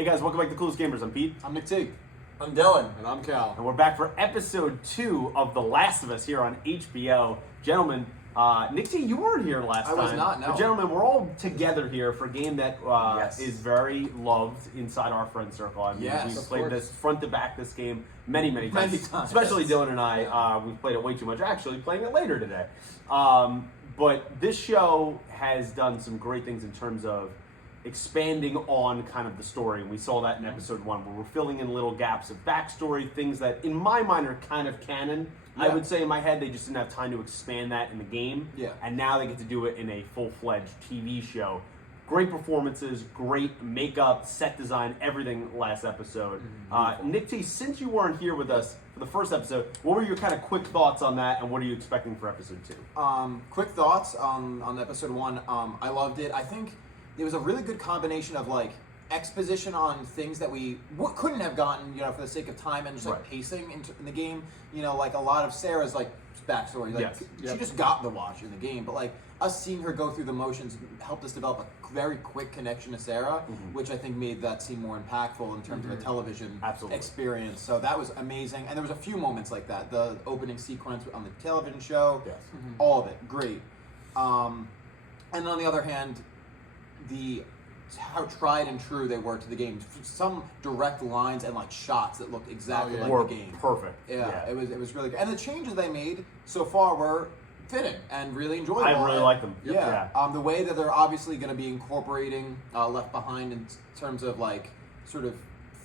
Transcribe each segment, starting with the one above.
Hey guys, welcome back to Coolest Gamers. I'm Pete. I'm Nick T. I'm Dylan. And I'm Cal. And we're back for episode 2 of The Last of Us here on HBO. Gentlemen, Nick T, you weren't here last time. I was not, no. But gentlemen, we're all together here for a game that Yes. is very loved inside our friend circle. I mean, Yes, we've of played course. this front to back, this game, many times. Many times. Especially Dylan and I. We've played it way too much. Actually, playing it later today. But this show has done some great things in terms of expanding on kind of the story, and we saw that in episode 1, where we're filling in little gaps of backstory, things that in my mind are kind of canon. I Yeah. would say in my head they just didn't have time to expand that in the game. Yeah. And now they get to do it in a full-fledged TV show. Great performances, great makeup, set design, everything last episode. Nick T, since you weren't here with us for the first episode, what were your kind of quick thoughts on that, and what are you expecting for episode 2? Quick thoughts on episode 1. I loved it. I think it was a really good combination of like exposition on things that we couldn't have gotten, for the sake of time and just like Right. pacing in the game. Like a lot of Sarah's like backstory. Like she just got the watch in the game, but like us seeing her go through the motions helped us develop a very quick connection to Sarah, which I think made that scene more impactful in terms of a television experience. So that was amazing, and there was a few moments like that. The opening sequence on the television show, Yes. all of it, great. And on the other hand, how tried and true they were to the game. Some direct lines and like shots that looked exactly like Were the game. perfect. Yeah, it was really good. And the changes they made so far were fitting and really enjoyable. I really like them. Yeah. The way that they're obviously going to be incorporating Left Behind in terms of like sort of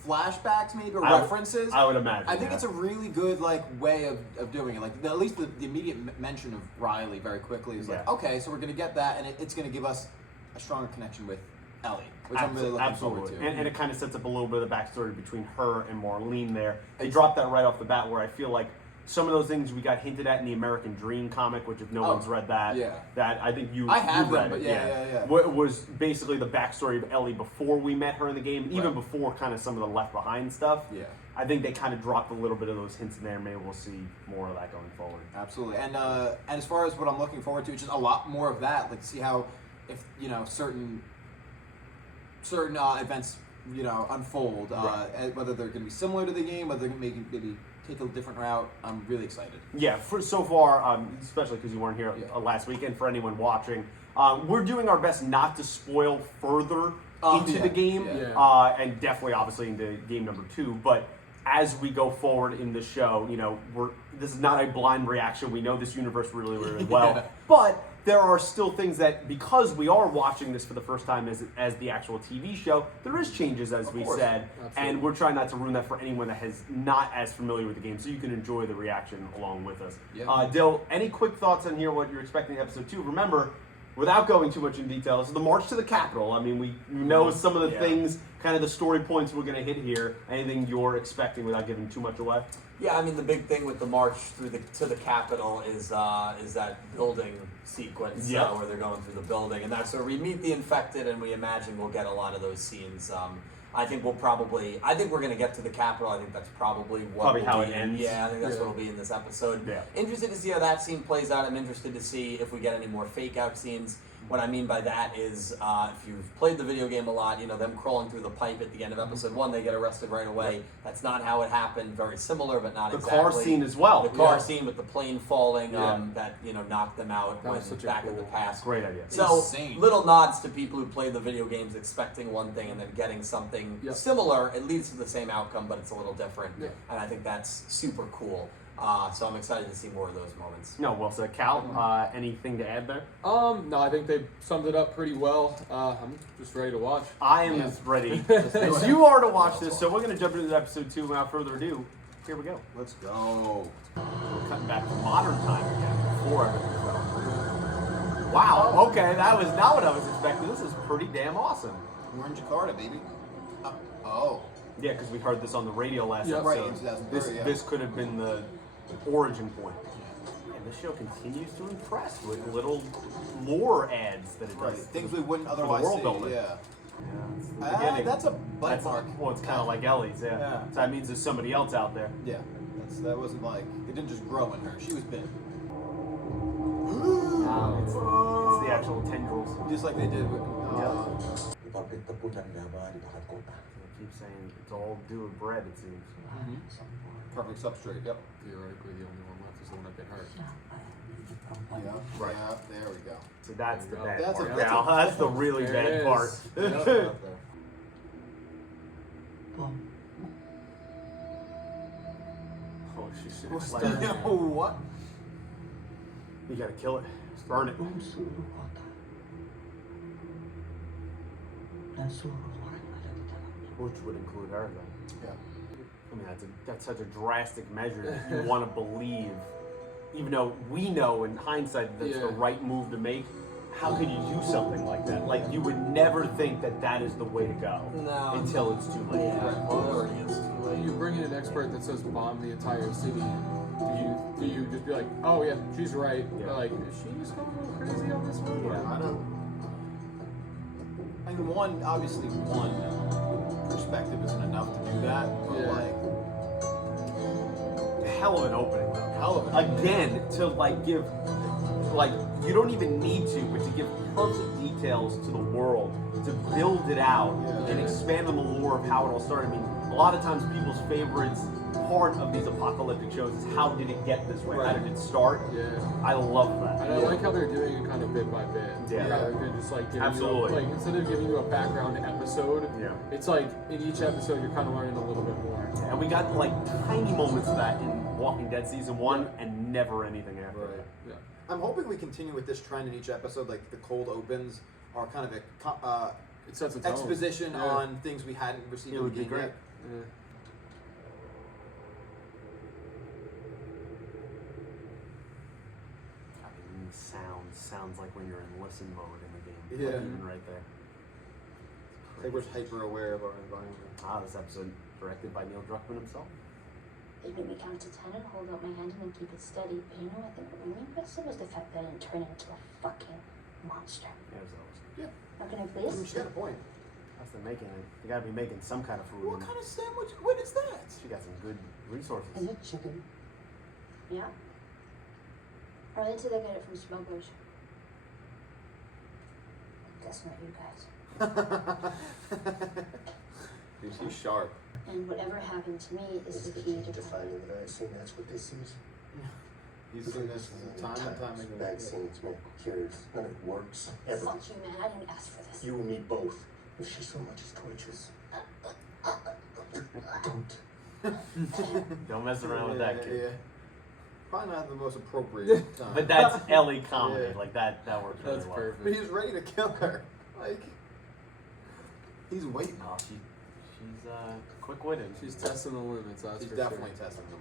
flashbacks maybe or references. I would imagine. I think it's a really good like way of doing it. Like at least the immediate mention of Riley very quickly is like, okay, so we're going to get that, and it's going to give us a stronger connection with Ellie, which I'm really looking forward to. And it kind of sets up a little bit of the backstory between her and Marlene there. They dropped that right off the bat, where I feel like some of those things we got hinted at in the American Dream comic, which if no one's read that, that I think you I have read them, it. but yeah. Was basically the backstory of Ellie before we met her in the game, even before kind of some of the Left Behind stuff. Yeah. I think they kind of dropped a little bit of those hints in there. Maybe we'll see more of that going forward. Absolutely. And as far as what I'm looking forward to, it's just a lot more of that. Like see how if certain events unfold, whether they're going to be similar to the game, whether they're going to maybe take a different route. I'm really excited. Yeah, for so far, especially because you weren't here last weekend, for anyone watching, we're doing our best not to spoil further into the game, and definitely, obviously, into game number 2. But as we go forward in the show, this is not a blind reaction. We know this universe really, really well, but there are still things that, because we are watching this for the first time as the actual TV show, there is changes, as we said, and we're trying not to ruin that for anyone that is not as familiar with the game, so you can enjoy the reaction along with us. Dill, any quick thoughts on here, what you're expecting in episode 2? Remember, without going too much in detail, this is the march to the Capitol. I mean, we know some of the things, kind of the story points we're going to hit here. Anything you're expecting without giving too much away? Yeah, I mean the big thing with the march to the Capitol is that building sequence where they're going through the building, and that's where we meet the infected, and we imagine we'll get a lot of those scenes. I think we're going to get to the Capitol. I think that's probably how it ends. Yeah, I think that's what will be in this episode. Yeah. Interested to see how that scene plays out. I'm interested to see if we get any more fake out scenes. What I mean by that is, if you've played the video game a lot, them crawling through the pipe at the end of episode 1, they get arrested right away. That's not how it happened. Very similar, but not exactly. The car scene as well. The car scene with the plane falling, that knocked them out back in the past. Great idea. So little nods to people who play the video games, expecting one thing and then getting something similar. It leads to the same outcome, but it's a little different. And I think that's super cool. So I'm excited to see more of those moments. No, well said. Cal, anything to add there? No, I think they summed it up pretty well. I'm just ready to watch. I am as ready as you are to watch this, so we're going to jump into episode 2 without further ado. Here we go. Let's go. We're cutting back to modern time again before everything's done. Wow, okay, that was not what I was expecting. This is pretty damn awesome. We're in Jakarta, baby. Yeah, because we heard this on the radio last episode. Right, in 2003, this could have been the origin point. And this show continues to impress with little lore ads that it does. Things we wouldn't otherwise world see. building. It's the beginning. That's a bite mark. Well, it's kind of like Ellie's, So that means there's somebody else out there. Yeah, that wasn't like, it didn't just grow in her. She was big. It's the actual tendrils. Just like they did with... keep saying it's all do with bread, it seems. Perfect substrate. Yep. Theoretically, the only one left is the one that been hurt. Yeah. Right. Yeah. There we go. So that's the There you bad go. That's part. a- Now, that's the really There bad it part. is. Yep. Oh, she should What's have that? started. What? You gotta kill it. Just burn it. Which would include her then. Yeah. I mean, that's such a drastic measure that you want to believe, even though we know in hindsight that's the Yeah. right move to make. How could you do something like that? Like, you would never think that that is the way to go No. until it's too late. Yeah, well, it already is too late. You bring in an expert that says bomb the entire city. Do you just be like, oh yeah, she's right? Yeah. Or like, is she just going a little crazy on this one? Yeah. I don't. I mean, obviously one perspective isn't enough to do that, but Yeah. like, Hell of an opening, though. hell of an Again, to like give, like, you don't even need to, but to give perfect details to the world, to build it out Yeah. and expand on the lore of how it all started. I mean, a lot of times people's favorites part of these apocalyptic shows is how did it get this way? How Right. did it start? Yeah. I love that. And I like how they're doing it kind of bit by bit. Yeah. Rather than just like giving Absolutely. you like instead of giving you a background episode, Yeah. it's like in each episode you're kind of learning a little bit more. And we got like tiny moments of that in Walking Dead season 1 and never anything after Right. that. Yeah. I'm hoping we continue with this trend in each episode. Like the cold opens are kind of a It sets a tone. exposition Yeah. on things we hadn't received It in would the be game great. yet. Yeah. I mean, sounds like when you're in listen mode in the game. Yeah. Like, even right there. I think we're hyper aware of our environment. This episode directed by Neil Druckmann himself. They made me count to 10 and hold out my hand and then keep it steady. But you know what? The really impressive was the fact that I didn't turn into a fucking monster. Yeah, so Yeah. Now can I I mean, please? she got a point. that's the making it. You gotta be making some kind of food. What and kind of sandwich? What is that? She got some good resources. Is it chicken? Yeah. Or did they get it from smugglers? Guess not you guys. Dude, she's sharp. And whatever happened to me is the key to defining that I assume that's what this is. He's seen this time and time again. Vaccines make cures. None of it works. Ever. Fuck you, man. I didn't ask for this. You and me both. If she so much as tortures. Don't. Don't mess around with that kid. Yeah. Probably not the most appropriate time. But that's Ellie comedy. Yeah. Like that works really That's well. perfect. But he's ready to kill her. Like, he's waiting. No, she's quick-witted. She's testing the limits. That's He's for definitely sure. testing them.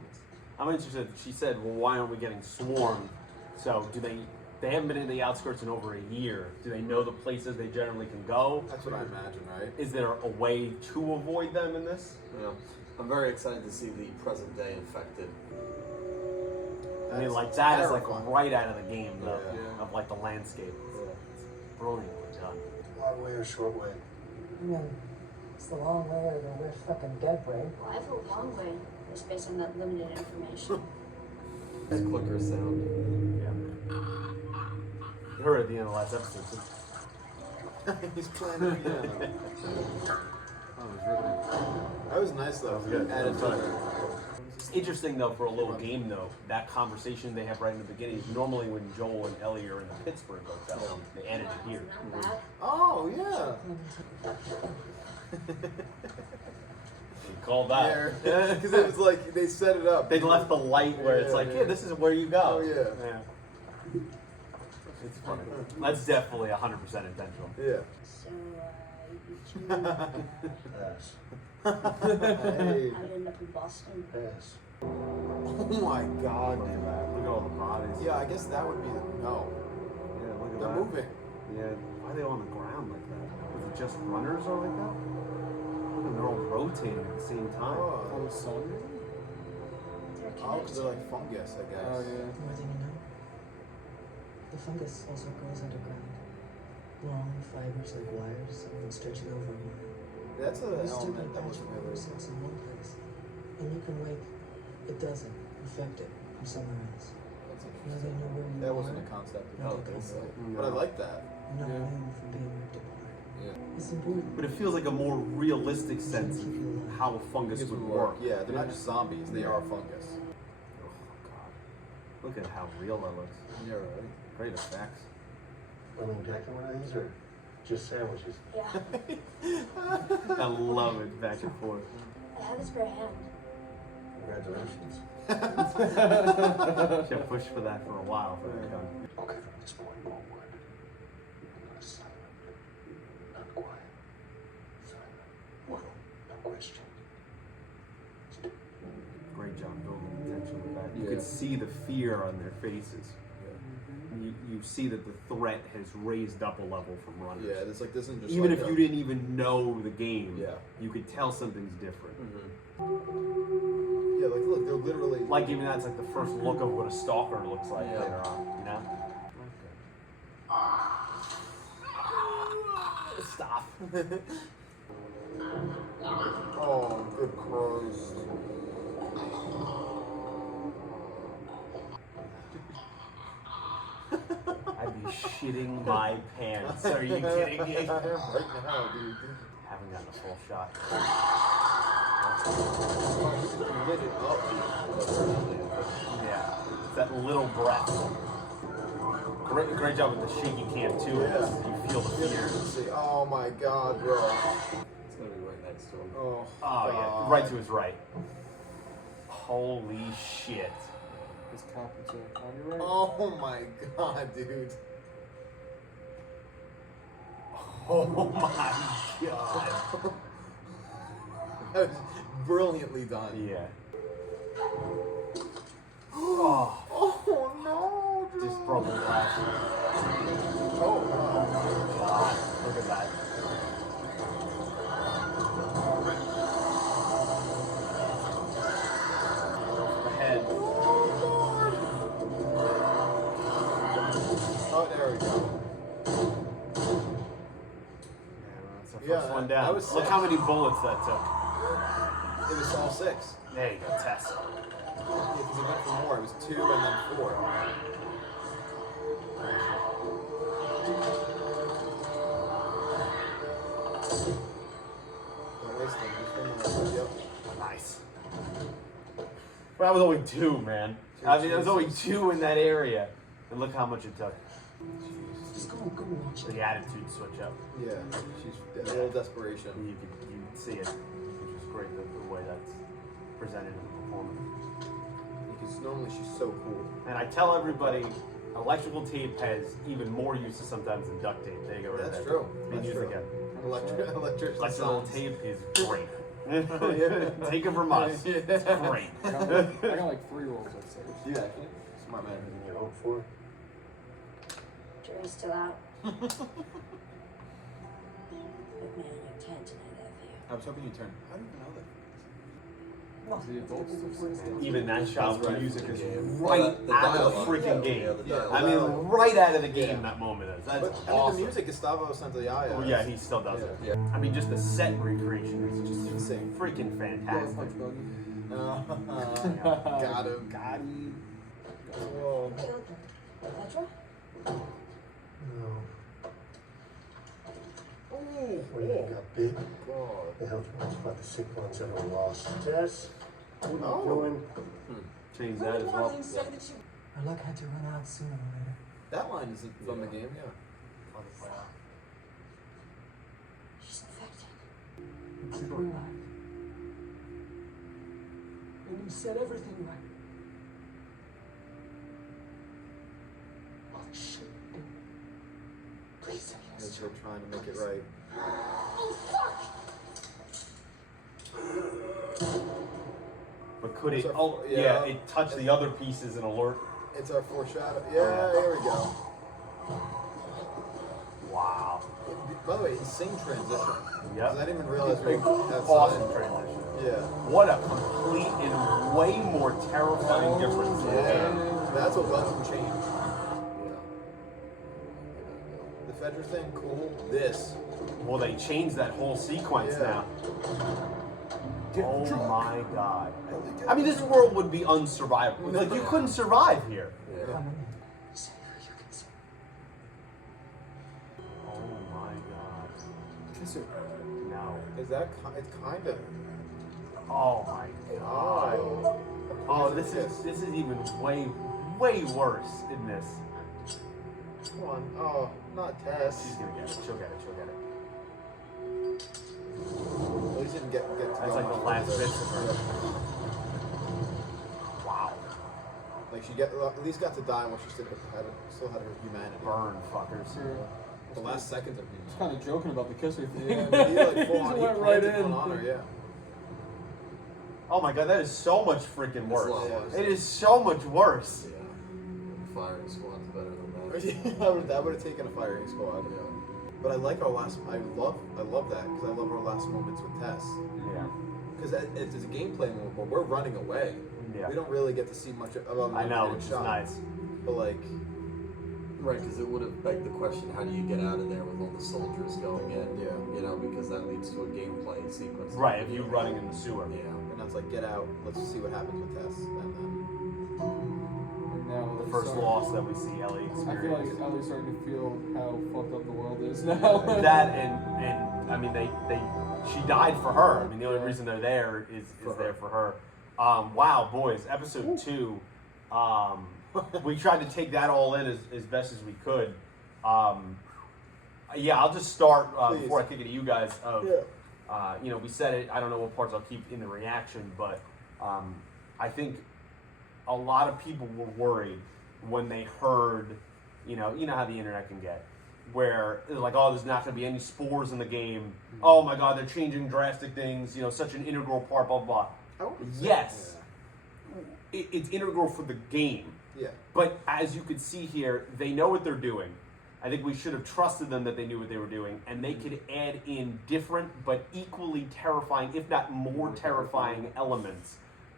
I'm interested. She said, "Well, why aren't we getting swarmed?" So, do they? They haven't been in the outskirts in over a year. Do they know the places they generally can go? That's what I imagine, right? Is there a way to avoid them in this? Yeah. I'm very excited to see the present day infected. I mean, That's like that is like terrifying. right out of the game, though, Yeah. of like the landscape. It's brilliantly done. Long way or short way? I mean, it's the long way or the we're fucking dead way. Well, I vote long way, just based on that limited information. It's clicker sound. Yeah. Her at the end of the last episode. Too. He's playing the piano. Oh, it was riveting. That was nice though. good. Added to That was it. It's interesting though for a little game though. That conversation they have right in the beginning. Normally when Joel and Ellie are in the Pittsburgh hotel, they added it here. Not bad. Oh yeah. You call that? Because it was like they set it up. They left the light where it's like, Yeah. yeah, this is where you go. Oh, yeah. It's funny. That's definitely 100% intentional. Yeah. So, you two, Pass. Hey. I ended up in Boston. Pass. Oh my God. Look at that. Look at all the bodies. Yeah, I guess that would be no. Yeah, look at They're that. moving. Yeah. Why are they all on the ground like that? Was it just runners or like that? Look, they're all rotating at the same time. Oh, On the sun? They're because connected. they're like fungus, I guess. Oh yeah. More than you know. The fungus also grows underground. Long fibers like wires, often stretching over a mile. That's an You still element get that batch wasn't of really. cells in one place, and you can wake it doesn't infect it from somewhere else. That's Now interesting. they know where you That are. wasn't a concept. No, Oh, they that's can't. it. But I like that. No Yeah. room for being ripped apart. It's important. But it feels like a more realistic sense of how a fungus would work. Yeah, they're not just zombies; they are fungus. Oh god. Look at how real that looks. Yeah, right. Great effects. I mean, exactly one of these or just sandwiches? Yeah. I love it back and forth. I have a spare hand. Congratulations. Should have pushed for that for a while for that gun. Okay, from this point forward, not silent, not quiet, silent, well, no question. Great job building the tension with that. You Yeah. could see the fear on their faces. You see that the threat has raised up a level from runners. Yeah, it's like this isn't just Even like if you didn't even know the game, Yeah. you could tell something's different. Yeah, like look, they're literally Like even that's like the first look of what a stalker looks like Yeah. later on, you know? Stop. Oh, good Christ. I'd be shitting my pants. Are you kidding me? Right now, dude. Haven't gotten a full shot. Oh, he just lit it up, Yeah. It's that little breath. Great job with the shaky cam too. Yeah. You feel the dude. fear. See, oh my God, bro. It's gonna be right next to him. Oh, Oh yeah, God. right to his right. Holy shit. This cop is on your right. Oh my God, dude. Oh my god. That was brilliantly done. Yeah. Oh, Oh no, dude. just broke the glass. Oh, God, look at that. Ahead. oh, there we go. That's the first Yeah, one that down. was Look sick. how many bullets that took. It was all 6. There you go, Tess. Yeah, because it went for more. It was 2 and then 4. Don't waste them. Just bring them up. Yep. Nice. But that was only 2, man. I mean, there was only 2 in that area. And look how much it took. Just go watch it. The attitude switch up. Yeah, she's a little desperation. You could see it, which is great, the way that's presented in the performance. Because normally she's so cool. And I tell everybody, electrical tape has even more uses sometimes than duct tape. There you go, right That's there. true. Being That's used true. again. Electrical Electrical sons. tape is great. Yeah. Take it from us. Yeah. It's great. I got like 3 rolls upstairs. You actually? Smart man. Everything you hope for? Jury's still out. Look, man, you can't deny that view. I was hoping you turned. How do you know that? The adults Even that shot That's with right. music is Yeah. right The out of the dialogue. freaking Yeah, game. the dialogue. I mean, right out of the game that moment is. That's But I mean, awesome. the music, Gustavo Santaolalla. Oh, yeah, he still does it. Yeah. I mean, just the set recreation is just Insane. freaking fantastic. punch buggy. Got him. Got him. Whoa. Killed them. Petra? No. Ooh. When you got big, God. the health ones about the sick ones that are lost. Tess, what are you Oh. doing? Change that as well. Our luck had to run out sooner or later. That line isn't from the game, yeah. She's infected. You keep her alive. And you said everything right. Well, it should be. Please say yes. As they're trying to make it right. But could it? It's our- Oh, yeah. yeah. It touched the other pieces and alert. It's our foreshadow. Yeah, yeah. there we go. Wow. By the way, he sing transition. Yep. 'Cause I didn't even realize we had Awesome sign. transition. Yeah. What a complete and way more terrifying difference. in the game. Yeah. That's what lets him change. Yeah. The Fedra thing, cool. This. Well, they changed that whole sequence Yeah. now. Get Oh drunk. my god. I mean, this world would be unsurvivable. Like, you couldn't survive here. Yeah. Come in. Say who you can say. Oh my god. kiss her. No. Is that it's kind of? Oh my god. Oh, this is even way worse in this. Come on. Oh, not Tess. She's gonna get it. She'll get it. At least didn't get to That's go like the much last further. bits of her. Wow. Like she at least got to die while she still had her humanity. Burn, fuckers. The last seconds of He's humanity. kind of joking about the kisser thing. Yeah, he like full on. He He went right planted in. one on her, yeah. Oh my god, that is so much freaking worse. a lot worse. It is so much worse. Yeah. Firing squad's better than that. That would have taken a firing squad. Yeah. But I like our last. I love that because I love our last moments with Tess. Yeah. Because it's a gameplay moment where we're running away. Yeah. We don't really get to see much of them. I know, getting which is shot. nice. But like, Right, because it would have begged the question, how do you get out of there with all the soldiers going in? Yeah. You know, because that leads to a gameplay sequence. Right, if you running in the sewer. Yeah. and that's like, get out. Let's see what happens with Tess, and then And now The it's first starting- loss that we see Ellie I feel like experience. Ellie's starting to feel how fucked up the world is now. That and I mean she died for her. I mean the only reason they're there is there for her. Wow, boys, episode 2. We tried to take that all in as best as we could. Yeah, I'll just start before I kick it to you guys. We said it. I don't know what parts I'll keep in the reaction, but I think a lot of people were worried when they heard, you know how the internet can get, where it's like, oh, there's not going to be any spores in the game. Oh my God, they're changing drastic things. Such an integral part. Blah blah. blah. Yes, it's integral for the game. yeah. But as you could see here, they know what they're doing. I think we should have trusted them that they knew what they were doing, and they could add in different but equally terrifying, if not more terrifying elements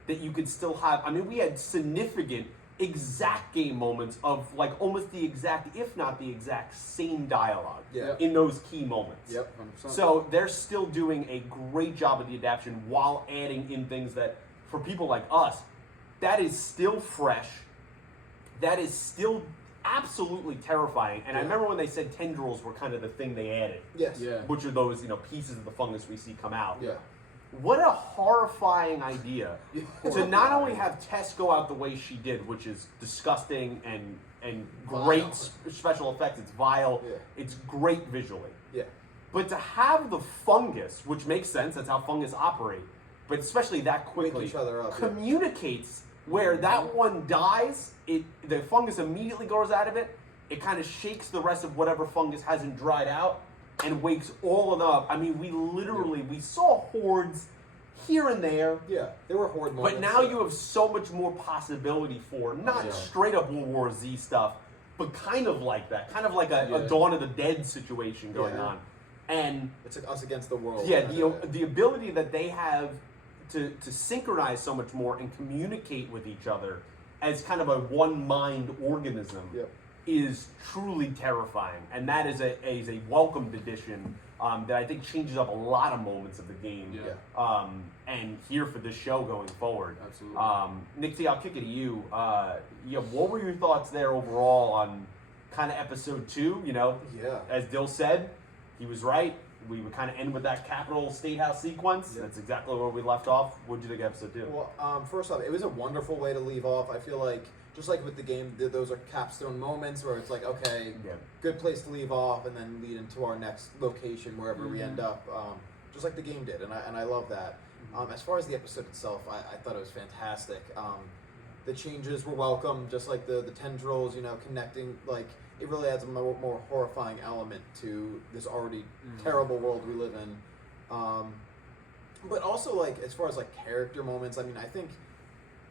that you could still have. I mean, we had significant exact game moments of like almost the exact, if not the exact same dialogue Yeah. in those key moments. Yep. 100%. So they're still doing a great job of the adaptation while adding in things that, for people like us, that is still fresh. That is still absolutely terrifying. And I remember when they said tendrils were kind of the thing they added, Yes. Yeah. which are those pieces of the fungus we see come out. Yeah. What a horrifying idea to not only have Tess go out the way she did, which is disgusting and great Vile. special effects. It's vile. Yeah. It's great visually. Yeah. But to have the fungus, which makes sense, that's how fungus operate, but especially that quickly, each other up, yeah. communicates where that one dies, the fungus immediately goes out of it, it kind of shakes the rest of whatever fungus hasn't dried out, and wakes all of them up. I mean, we saw hordes here and there, Yeah. There were horde moments. but now you have so much more possibility for not Yeah. straight up World War Z stuff, but kind of like that, kind of like a Yeah. Dawn of the Dead situation going Yeah. on, and It's like us against the world. yeah, kind of. the ability that they have to synchronize so much more and communicate with each other as kind of a one mind organism Yep. is truly terrifying, and that is a welcomed addition that I think changes up a lot of moments of the game. Yeah. And here for this show going forward. Absolutely. Nick T, I'll kick it to you. What were your thoughts there overall on kind of episode 2? Yeah. As Dill said, he was right. We would kind of end with that Capitol State House sequence. Yeah. That's exactly where we left off. What did you think of episode 2? Well, first off, it was a wonderful way to leave off. I feel like, just like with the game, those are capstone moments where it's like, okay, Yeah. good place to leave off, and then lead into our next location wherever we end up. Just like the game did, and I love that. As far as the episode itself, I thought it was fantastic. The changes were welcome, just like the tendrils, connecting. Like, it really adds a more horrifying element to this already terrible world we live in. But also, like, as far as like character moments, I mean, I think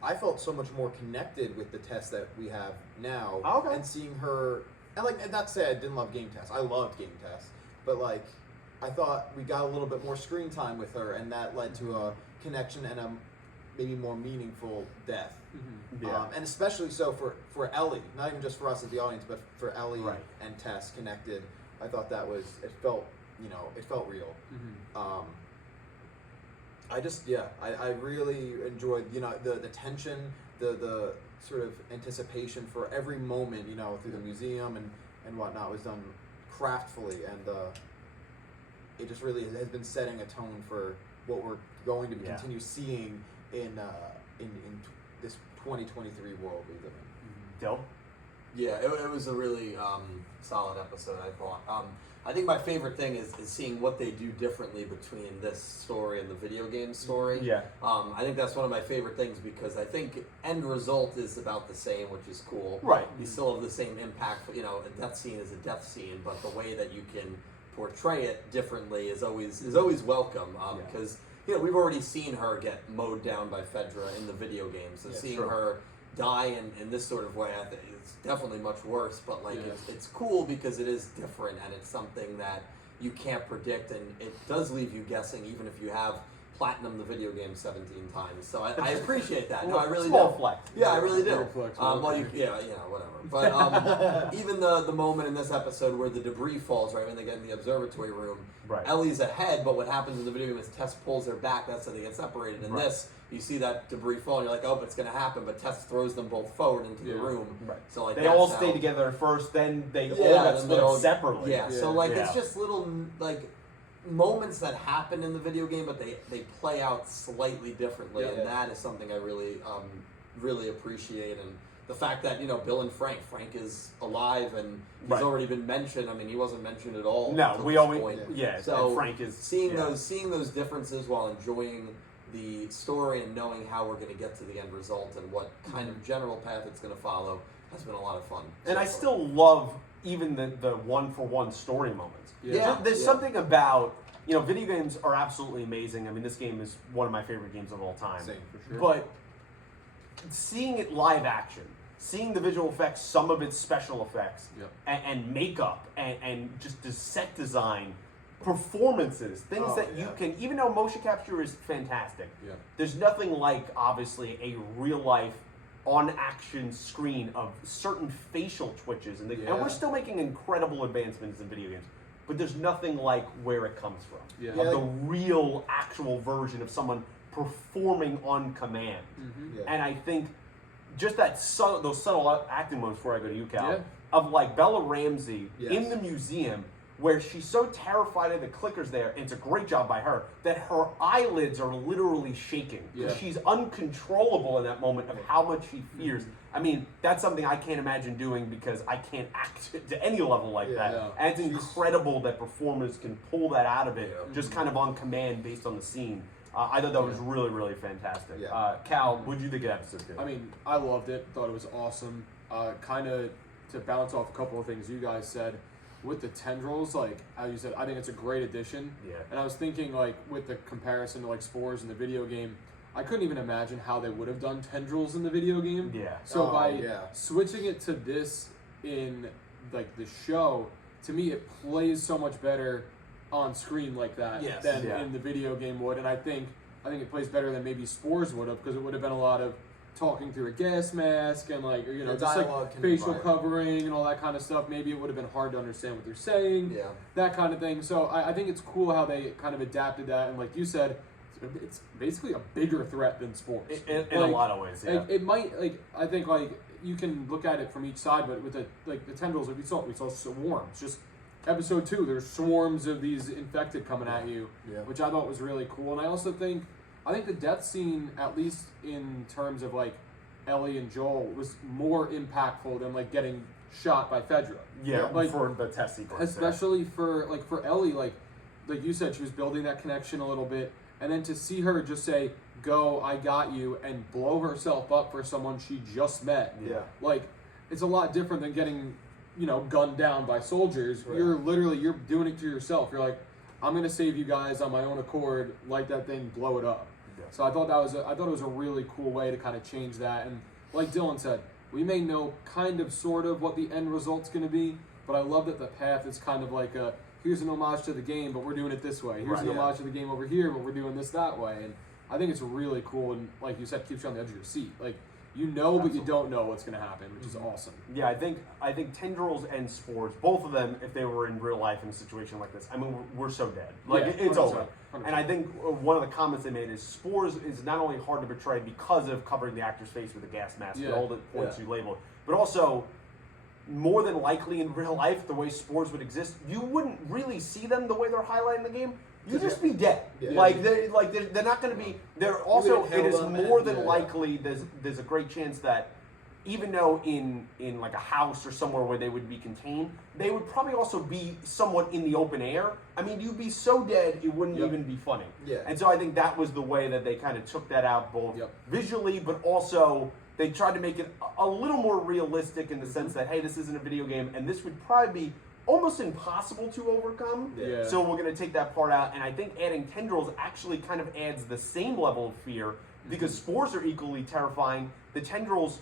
I felt so much more connected with the Tess that we have now, Okay. and seeing her. And like, and not say I didn't love Game Tess. I loved Game Tess, but like, I thought we got a little bit more screen time with her, and that led to a connection and a maybe more meaningful death. Yeah. And especially so for Ellie, not even just for us as the audience, but for Ellie Right. and Tess connected. I thought that it felt real. I really enjoyed, the tension, the sort of anticipation for every moment, through the museum and whatnot was done craftfully, and it just really has been setting a tone for what we're going to continue seeing in this 2023 world we live in. Dill? Yeah, it was a really solid episode, I thought. I think my favorite thing is seeing what they do differently between this story and the video game story. Yeah. I think that's one of my favorite things because I think end result is about the same, which is cool. Right. You still have the same impact. You know, a death scene is a death scene, but the way that you can portray it differently is always welcome. Because you know we've already seen her get mowed down by Fedra in the video game, so seeing her die in this sort of way, I think it's definitely much worse. But like it's cool because it is different and it's something that you can't predict, and it does leave you guessing, even if you have platinum the video game 17 times. So I appreciate that. No, I really Small do. flex. Yeah, I really do. Flex, Well, whatever. But even the moment in this episode where the debris falls right when they get in the observatory room, Right. Ellie's ahead, but what happens in the video game is Tess pulls her back. That's how they get separated. In this, you see that debris fall, and you're like, oh, it's going to happen. But Tess throws them both forward into the room. Right. So like They all stay together at first, then they all get split up separately. Yeah. So like it's just little like moments that happen in the video game, but they play out slightly differently, and that is something I really really appreciate. And the fact that Bill and Frank is alive and he's already been mentioned. I mean, he wasn't mentioned at all. No, we always So and Frank is seeing those differences while enjoying the story and knowing how we're going to get to the end result and what kind of general path it's going to follow has been a lot of fun. And I still love even the one-for-one story moments. There's something about, video games are absolutely amazing. I mean, this game is one of my favorite games of all time. Same, for sure. But seeing it live action, seeing the visual effects, some of its special effects, and makeup, and just the set design, performances, things that you can, even though motion capture is fantastic, there's nothing like, obviously, a real-life on-action screen of certain facial twitches, and we're still making incredible advancements in video games, but there's nothing like where it comes from. Of the real, actual version of someone performing on command. And I think just those subtle acting moments before I go to you, Cal, of like Bella Ramsey in the museum, where she's so terrified of the clickers there, and it's a great job by her, that her eyelids are literally shaking. Because she's uncontrollable in that moment of how much she fears. I mean, that's something I can't imagine doing because I can't act to any level like that. And it's incredible that performers can pull that out of it, just kind of on command based on the scene. I thought that was really, really fantastic. Cal, what did you think of episode 2? I mean, I loved it. Thought it was awesome. Kind of to bounce off a couple of things you guys said, with the tendrils, like as you said, I think it's a great addition. And I was thinking, like, with the comparison to like Spores in the video game, I couldn't even imagine how they would have done tendrils in the video game. So by switching it to this in like the show, to me it plays so much better on screen like that than in the video game would. And I think it plays better than maybe Spores would have, because it would have been a lot of talking through a gas mask and like, just like facial covering and all that kind of stuff. Maybe it would have been hard to understand what they're saying, that kind of thing. So I think it's cool how they kind of adapted that. And like you said, it's basically a bigger threat than Spores. In a lot of ways, Like, it might, like, I think like you can look at it from each side, but with the tendrils, like we saw swarms. Just episode 2, there's swarms of these infected coming at you, which I thought was really cool. And I also think the death scene, at least in terms of like Ellie and Joel, was more impactful than like getting shot by Fedra. Like for the test sequence. Especially for Ellie, like you said, she was building that connection a little bit, and then to see her just say, "Go, I got you," and blow herself up for someone she just met. Like, it's a lot different than getting, gunned down by soldiers. You're doing it to yourself. You're like, I'm gonna save you guys on my own accord, light that thing, blow it up. So I thought it was a really cool way to kind of change that. And like Dylan said, we may know kind of sort of what the end result's gonna be, but I love that the path is kind of like here's an homage to the game, but we're doing it this way. Here's an homage to the game over here, but we're doing this that way. And I think it's really cool, and like you said, keeps you on the edge of your seat. Like, but you don't know what's going to happen, which is awesome. I think Tendrils and Spores, both of them, if they were in real life in a situation like this, I mean, we're so dead. Like, it's over. 100%. And I think one of the comments they made is Spores is not only hard to portray because of covering the actor's face with a gas mask and all the points you labeled, but also more than likely in real life, the way spores would exist, you wouldn't really see them the way they're highlighting the game. You'd just be dead. Yeah. They're not going to be. They're also. It is more than yeah. likely. There's a great chance that even though in like a house or somewhere where they would be contained, they would probably also be somewhat in the open air. I mean, you'd be so dead it wouldn't even be funny. Yeah. And so I think that was the way that they kind of took that out, both visually, but also they tried to make it a little more realistic in the sense that, hey, this isn't a video game, and this would probably be almost impossible to overcome. Yeah. So we're going to take that part out, and I think adding tendrils actually kind of adds the same level of fear because spores are equally terrifying. The tendrils,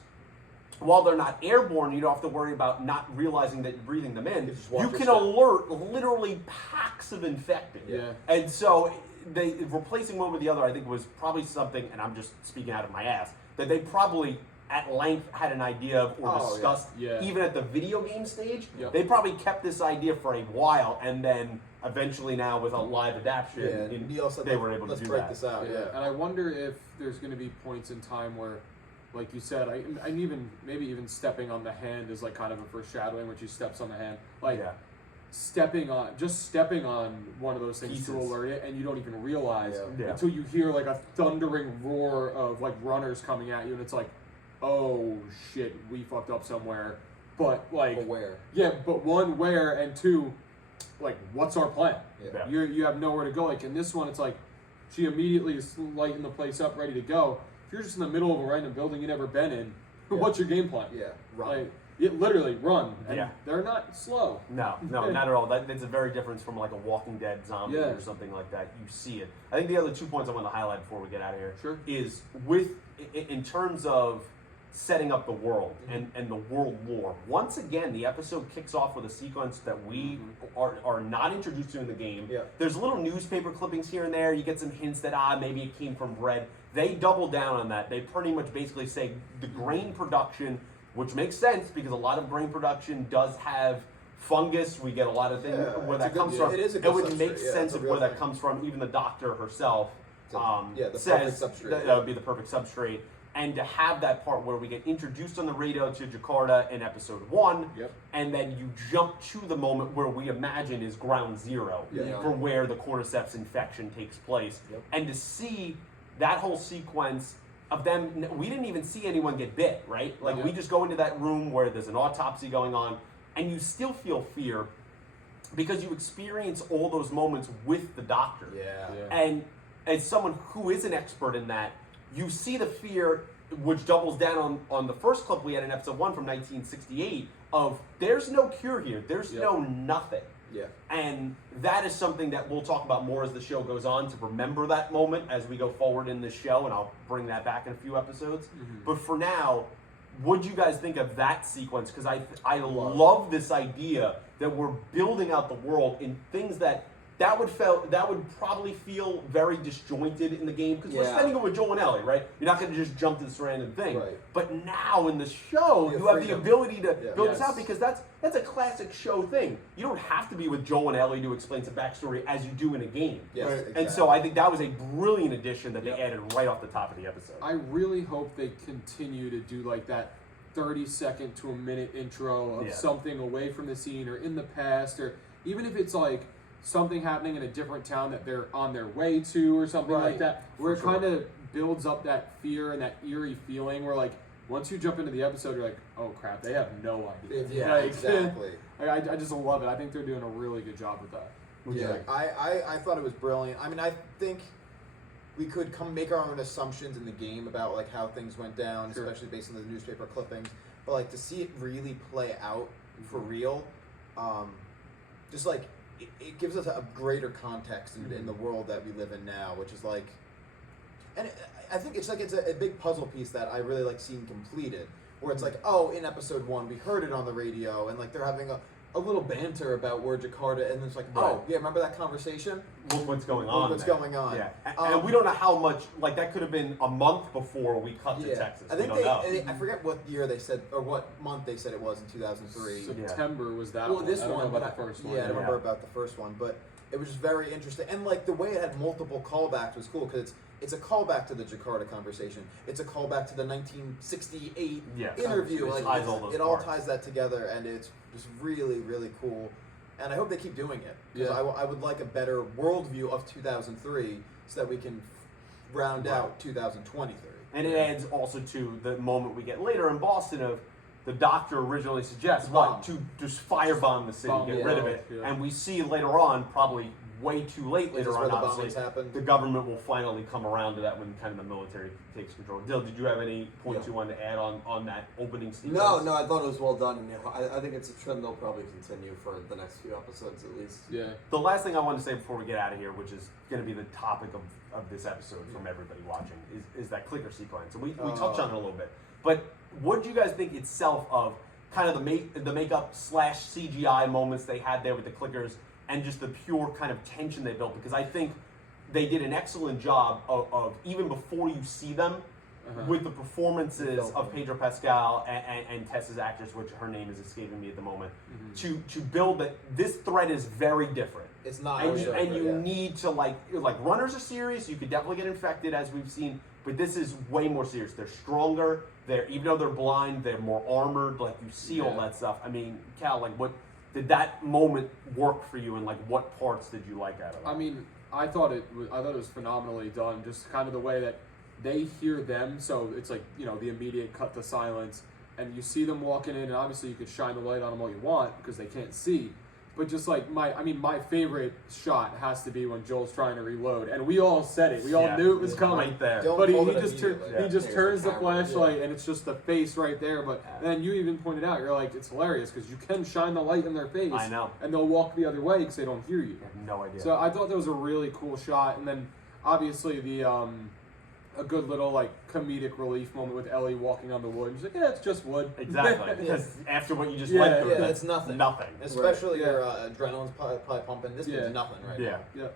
while they're not airborne, you don't have to worry about not realizing that you're breathing them in. You can alert literally packs of infected. Yeah. And so they replacing one with the other, I think, was probably something, and I'm just speaking out of my ass, that they probably at length had an idea of or discussed even at the video game stage. They probably kept this idea for a while, and then eventually now with a live adaptation, they were able to do that. This out. Yeah. And I wonder if there's going to be points in time where, like you said, I'm even maybe even stepping on the hand is like kind of a foreshadowing when she steps on the hand, like stepping on one of those things to alert it, and you don't even realize until you hear like a thundering roar of like runners coming at you, and it's like, oh shit, we fucked up somewhere. But like, where? Yeah, but one, where, and two, like, what's our plan? Yeah. You have nowhere to go. Like in this one, it's like she immediately is lighting the place up, ready to go. If you're just in the middle of a random building you've never been in, what's your game plan? Yeah, run. Like, literally run. And they're not slow. No, not at all. That's a very difference from like a Walking Dead zombie or something like that. You see it. I think the other 2 points I want to highlight before we get out of here is in terms of setting up the world and the world lore. Once again, the episode kicks off with a sequence that we are not introduced to in the game. Yeah. There's little newspaper clippings here and there. You get some hints that maybe it came from Red. They double down on that. They pretty much basically say the grain production, which makes sense because a lot of grain production does have fungus. We get a lot of things where that comes from. It would make sense of where that comes from. Even the doctor herself says that would be the perfect substrate. And to have that part where we get introduced on the radio to Jakarta in episode 1, and then you jump to the moment where we imagine is ground zero for where the cordyceps infection takes place. And to see that whole sequence of them, we didn't even see anyone get bit, right? Like we just go into that room where there's an autopsy going on, and you still feel fear because you experience all those moments with the doctor. And as someone who is an expert in that, you see the fear, which doubles down on the first clip we had in episode 1 from 1968 of there's no cure here, there's no nothing. And that is something that we'll talk about more as the show goes on, to remember that moment as we go forward in this show, and I'll bring that back in a few episodes. But for now, what do you guys think of that sequence? Because I love this idea that we're building out the world in things that would probably feel very disjointed in the game because we're spending it with Joel and Ellie, right? You're not going to just jump to this random thing. But now in the show, you have the ability to build this out because that's a classic show thing. You don't have to be with Joel and Ellie to explain some backstory as you do in a game. And so I think that was a brilliant addition that they added right off the top of the episode. I really hope they continue to do like that 30-second to a minute intro of something away from the scene or in the past, or even if it's like something happening in a different town that they're on their way to or something like that, where it kind of builds up that fear and that eerie feeling where like once you jump into the episode, you're like, oh crap, they have no idea. Exactly. I just love it. I think they're doing a really good job with that. I thought it was brilliant. I mean, I think we could make our own assumptions in the game about like how things went down, especially based on the newspaper clippings. But like to see it really play out for real, just like it gives us a greater context in the world that we live in now, which is like, and I think it's a big puzzle piece that I really like seeing completed, where it's like, oh, in episode 1 we heard it on the radio, and like they're having a little banter about where Jakarta, and it's like, oh yeah, remember that conversation? Look what's going on. What's going on? Yeah, and we don't know how much. Like that could have been a month before we cut to Texas. I think we don't know. I forget what year they said or what month they said it was in 2003. September was that. Well, this I don't one know about the first one. Yeah, I remember about the first one, but it was just very interesting, and like the way it had multiple callbacks was cool because it's a callback to the Jakarta conversation. It's a callback to the 1968 Yes. interview. It Like ties all those it all parts. ties that together, and it's just really, really cool. And I hope they keep doing it because Yeah. I would like a better worldview of 2003 so that we can round out 2023. And it adds also to the moment we get later in Boston of the doctor originally suggests Bomb. to just firebomb the city, Bomb get the rid of world, it. yeah. And we see later on, probably way too late Is later this on, where the obviously, bombings happened? the government will finally come around to that when kind of the military takes control. Dill, did you have any points Yeah. you wanted to add on that opening sequence? No, I thought it was well done. And, I think it's a trend they'll probably continue for the next few episodes at least. Yeah. The last thing I want to say before we get out of here, which is going to be the topic of this episode from everybody watching, is that clicker sequence. And we touched on it a little bit. But what do you guys think itself of kind of the makeup / CGI moments they had there with the clickers and just the pure kind of tension they built? Because I think they did an excellent job of even before you see them, with the performances of Pedro Pascal and Tessa's actress, which her name is escaping me at the moment, to build that this threat is very different. It's not. And you need to like runners are serious. You could definitely get infected as we've seen, but this is way more serious. They're stronger. They're even though they're blind, they're more armored. Like you see all that stuff. I mean, Cal, like what did that moment work for you, and like what parts did you like out of it? I mean, I thought it was phenomenally done. Just kind of the way that they hear them, so it's like, you know, the immediate cut to silence, and you see them walking in, and obviously you could shine the light on them all you want because they can't see. But just like my favorite shot has to be when Joel's trying to reload, and we all said it. We all knew it was coming. right there. Don't But he hold it just immediately. he just Here's turns the the camera. flashlight, and it's just the face right there. But then you even pointed out, you're like, it's hilarious because you can shine the light in their face. I know. And they'll walk the other way because they don't hear you. I have no idea. So I thought that was a really cool shot, and then obviously the a good little like comedic relief moment with Ellie walking on the wood. She's like, yeah, it's just wood. Exactly, because after what you just Yeah, went through, Yeah, it's nothing. Nothing. Especially Right. your adrenaline's probably pumping. This Yeah. means nothing right Yeah. Yeah.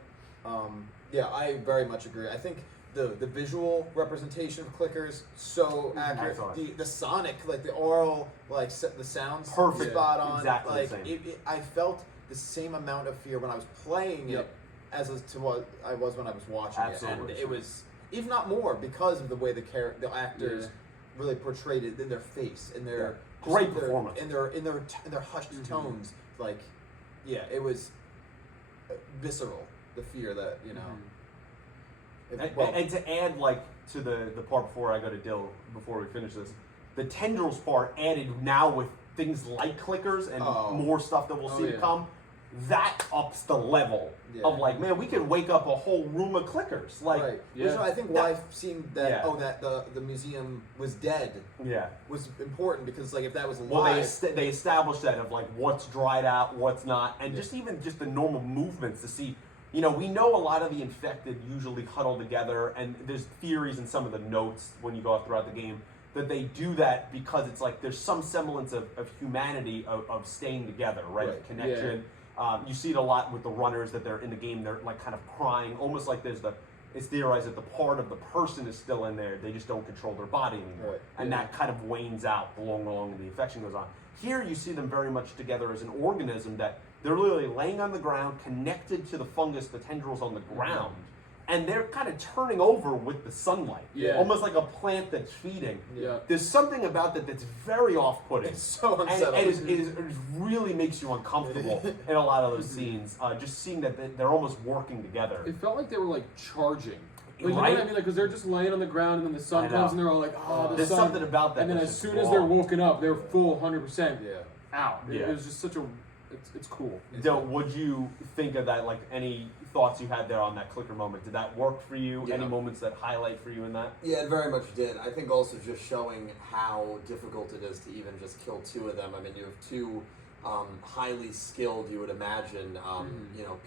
now. Yeah, I very much agree. I think the visual representation of clickers so accurate. Excellent. The sonic, like the oral, like the sounds Perfect. spot on. Exactly the Like same. I felt the same amount of fear when I was playing Yep. it as to what I was when I was watching Absolutely. it, and it was, if not more, because of the way the actors really portrayed it in their face, in their Great just their- performance. in their hushed tones. Like, yeah, it was visceral. The fear that And to add like to the part before I go to Dill, before we finish this, the tendrils part added now with things like clickers and more stuff that we'll see to come, that ups the level of like, man, we can wake up a whole room of clickers. Like, right. Yeah. Which I think why seeing that Yeah. that the museum was dead yeah. was important, because like if that was Well, alive, they established that of like what's dried out, what's not, and just even just the normal movements to see. You know, we know a lot of the infected usually huddle together, and there's theories in some of the notes when you go throughout the game that they do that because it's like there's some semblance of humanity of staying together, right? Right. Connection. You see it a lot with the runners that they're in the game, they're like kind of crying, almost like it's theorized that the part of the person is still in there, they just don't control their body anymore. Right. And that kind of wanes out along and the infection goes on. Here you see them very much together as an organism that they're literally laying on the ground, connected to the fungus, the tendrils on the ground, and they're kind of turning over with the sunlight. Yeah. Almost like a plant that's feeding. Yeah. There's something about that that's very off-putting. it's so And unsettling. it really makes you uncomfortable in a lot of those scenes. Just seeing that they're almost working together. It felt like they were like charging. Like, you know Right. what I mean? Like, because they're just laying on the ground, and then the sun I know. comes, and they're all like, "Oh, the There's sun." something about that. And then that's as just soon as they're wrong. woken up, they're full 100% yeah. out. Yeah. It was just such a, it's cool. Dill, what'd you think of that? Like any thoughts you had there on that clicker moment? Did that work for you? Yeah. Any moments that highlight for you in that? Yeah, it very much did. I think also just showing how difficult it is to even just kill two of them. I mean, you have two highly skilled, you would imagine,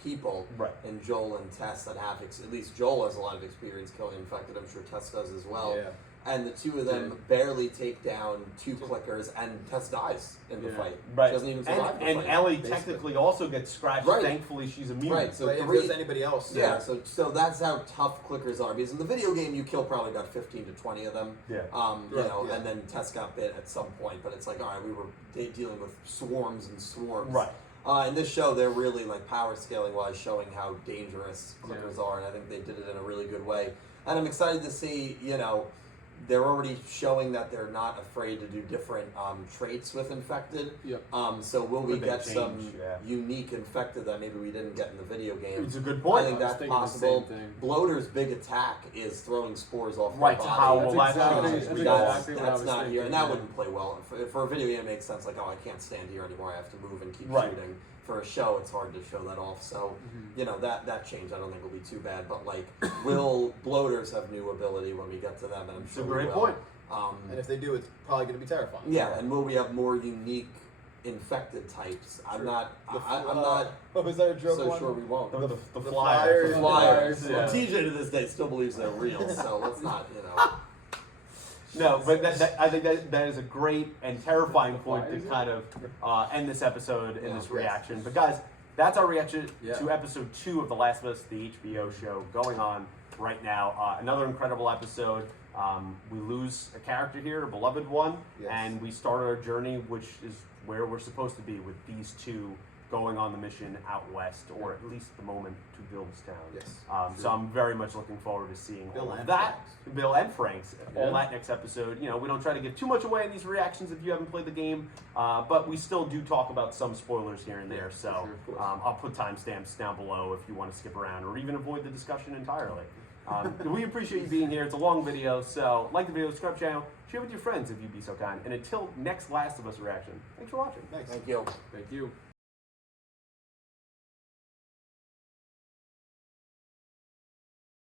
people Right. in Joel and Tess that have, at least Joel has a lot of experience killing infected. I'm sure Tess does as well. Yeah. And the two of them barely take down two clickers, and Tess dies in the Yeah. fight. Right. She doesn't even survive the and fight. Ellie basically. technically also gets scratched. Right. Thankfully, she's immune. Right, so But if three- it was anybody else, Yeah, so that's how tough clickers are. Because in the video game, you kill probably about 15 to 20 of them. Yeah. Right, And then Tess got bit at some point. But it's like, all right, we were dealing with swarms and swarms. Right. In this show, they're really like power scaling wise, showing how dangerous clickers are, and I think they did it in a really good way. and I'm excited to see, you know, they're already showing that they're not afraid to do different traits with infected. Yep. So will we Could they get change? some Yeah. unique infected that maybe we didn't get in the video game? It's a good point. I think I was that's thinking the possible. same thing. Bloater's big attack is throwing spores off Right, their so body. how That's will that exactly- change? that's We exactly don't- what I That's was not thinking, here, and that yeah. wouldn't play well. For a video game, it makes sense. Like, oh, I can't stand here anymore. I have to move and keep Right. shooting. For a show, it's hard to show that off. So, Mm-hmm. you know, that change I don't think will be too bad. But like, will bloaters have new ability when we get to them? And I'm It's sure a we great will. point. And if they do, it's probably going to be terrifying. Yeah, and will we have more unique infected types? I'm not. I'm not Oh, is that a joke? so sure we won't. The the Flyers. Flyers. Flyers. Yeah. Well, TJ to this day still believes they're real, so let's not, you know. No, but I think that is a great and terrifying point to Flyers? kind of end this episode in Yeah, this yes. reaction. But guys, that's our reaction Yeah. to episode 2 of The Last of Us, the HBO show, going on right now. Another incredible episode. We lose a character here, a beloved one, Yes. and we start our journey, which is where we're supposed to be with these two going on the mission out west, or at least the moment to Bill's town. Yes. So I'm very much looking forward to seeing Bill all of and that. Frank's. Bill and Frank's, all Yeah. that next episode. You know, we don't try to give too much away in these reactions if you haven't played the game, but we still do talk about some spoilers here and there. So sure, of course. I'll put timestamps down below if you want to skip around or even avoid the discussion entirely. We appreciate you being here. It's a long video, so like the video, subscribe to the channel, share with your friends if you'd be so kind. And until next Last of Us reaction, thanks for watching. Thanks. Thank you. Thank you.